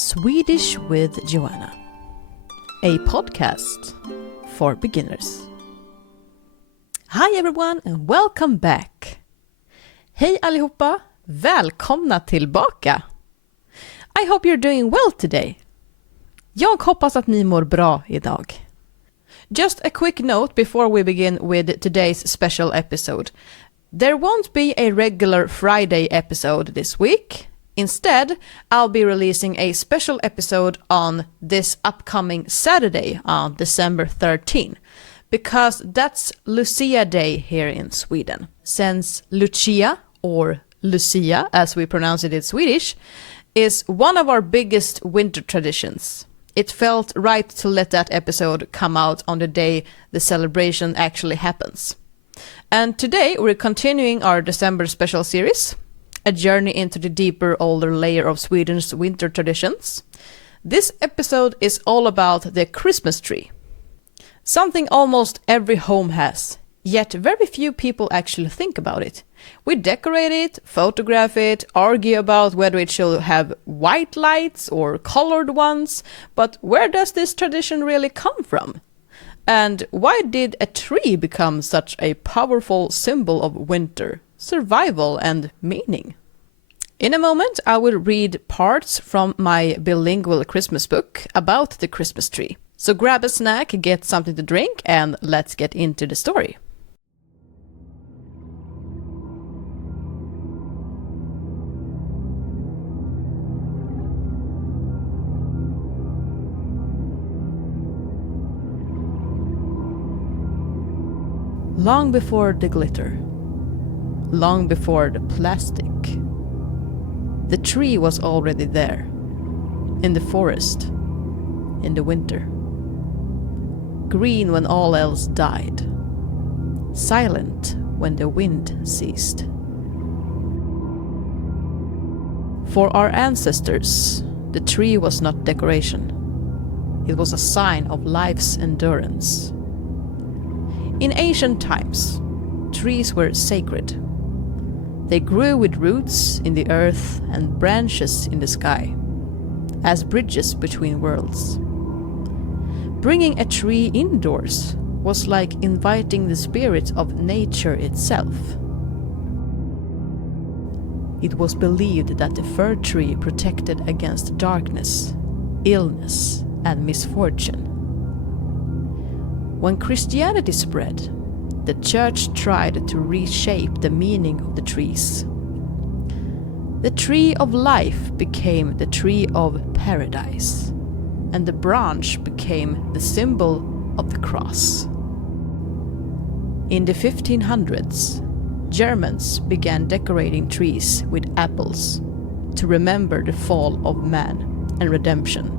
Swedish with Joanna, a podcast for beginners. Hi everyone and welcome back. Hej allihopa, välkomna tillbaka. I hope you're doing well today. Jag hoppas att ni mår bra idag. Just a quick note before we begin with today's special episode. There won't be a regular Friday episode this week. Instead, I'll be releasing a special episode on this upcoming Saturday on December 13, because that's Lucia Day here in Sweden. Since Lucia, or Lucia as we pronounce it in Swedish, is one of our biggest winter traditions. It felt right to let that episode come out on the day the celebration actually happens. And today we're continuing our December special series, a journey into the deeper, older layer of Sweden's winter traditions. This episode is all about the Christmas tree. Something almost every home has, yet very few people actually think about it. We decorate it, photograph it, argue about whether it should have white lights or colored ones, but where does this tradition really come from? And why did a tree become such a powerful symbol of winter, survival and meaning? In a moment, I will read parts from my bilingual Christmas book about the Christmas tree. So grab a snack, get something to drink, and let's get into the story. Long before the glitter, long before the plastic, the tree was already there, in the forest, in the winter. Green when all else died, silent when the wind ceased. For our ancestors, the tree was not decoration. It was a sign of life's endurance. In ancient times, trees were sacred. They grew with roots in the earth and branches in the sky, as bridges between worlds. Bringing a tree indoors was like inviting the spirit of nature itself. It was believed that the fir tree protected against darkness, illness, and misfortune. When Christianity spread, the church tried to reshape the meaning of the trees. The tree of life became the tree of paradise, and the branch became the symbol of the cross. In the 1500s, Germans began decorating trees with apples to remember the fall of man and redemption.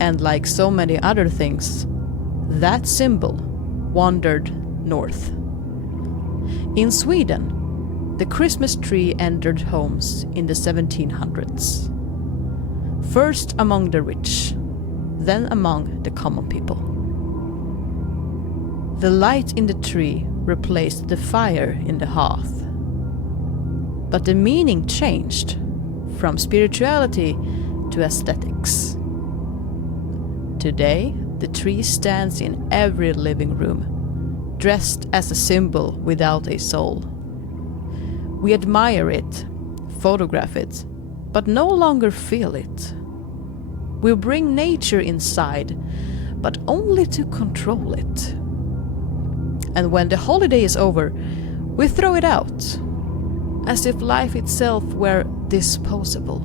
And like so many other things, that symbol wandered north. In Sweden, the Christmas tree entered homes in the 1700s. First among the rich, then among the common people. The light in the tree replaced the fire in the hearth. But the meaning changed from spirituality to aesthetics. Today, the tree stands in every living room, dressed as a symbol without a soul. We admire it, photograph it, but no longer feel it. We bring nature inside, but only to control it. And when the holiday is over, we throw it out, as if life itself were disposable.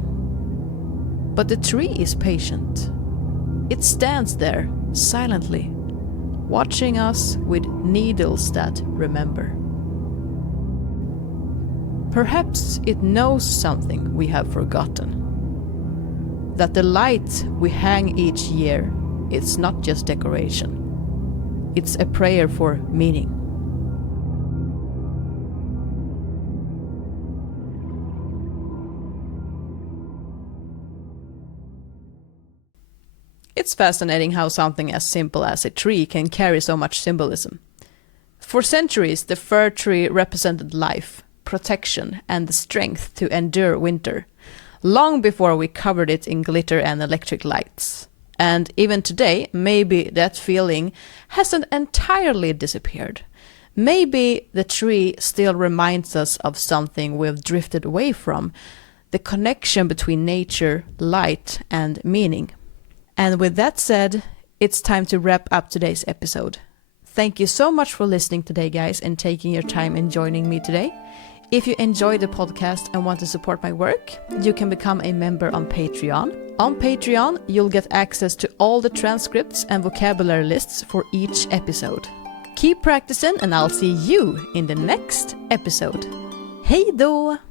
But the tree is patient. It stands there, silently, watching us with needles that remember. Perhaps it knows something we have forgotten. That the light we hang each year is not just decoration. It's a prayer for meaning. It's fascinating how something as simple as a tree can carry so much symbolism. For centuries, the fir tree represented life, protection, and the strength to endure winter, long before we covered it in glitter and electric lights. And even today, maybe that feeling hasn't entirely disappeared. Maybe the tree still reminds us of something we've drifted away from, the connection between nature, light, and meaning. And with that said, it's time to wrap up today's episode. Thank you so much for listening today, guys, and taking your time and joining me today. If you enjoy the podcast and want to support my work, you can become a member on Patreon. On Patreon, you'll get access to all the transcripts and vocabulary lists for each episode. Keep practicing and I'll see you in the next episode. Hej då!